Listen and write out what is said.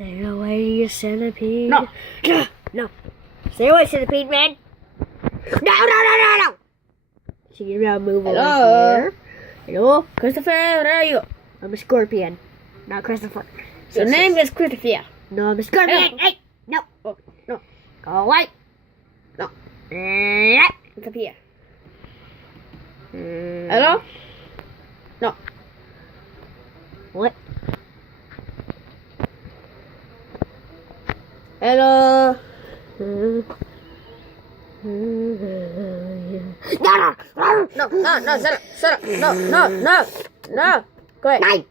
Stay away, you centipede. No. No. Stay away, centipede man. No. So you gotta move over here. Hello? Christopher, where are you? I'm a scorpion. Not Christopher. Your name is Christopher. No, I'm a scorpion. Hey! No. Oh, no. Go away. No. Disappear. Hello? No. What? Hello? No. No, shut up. No. Go ahead.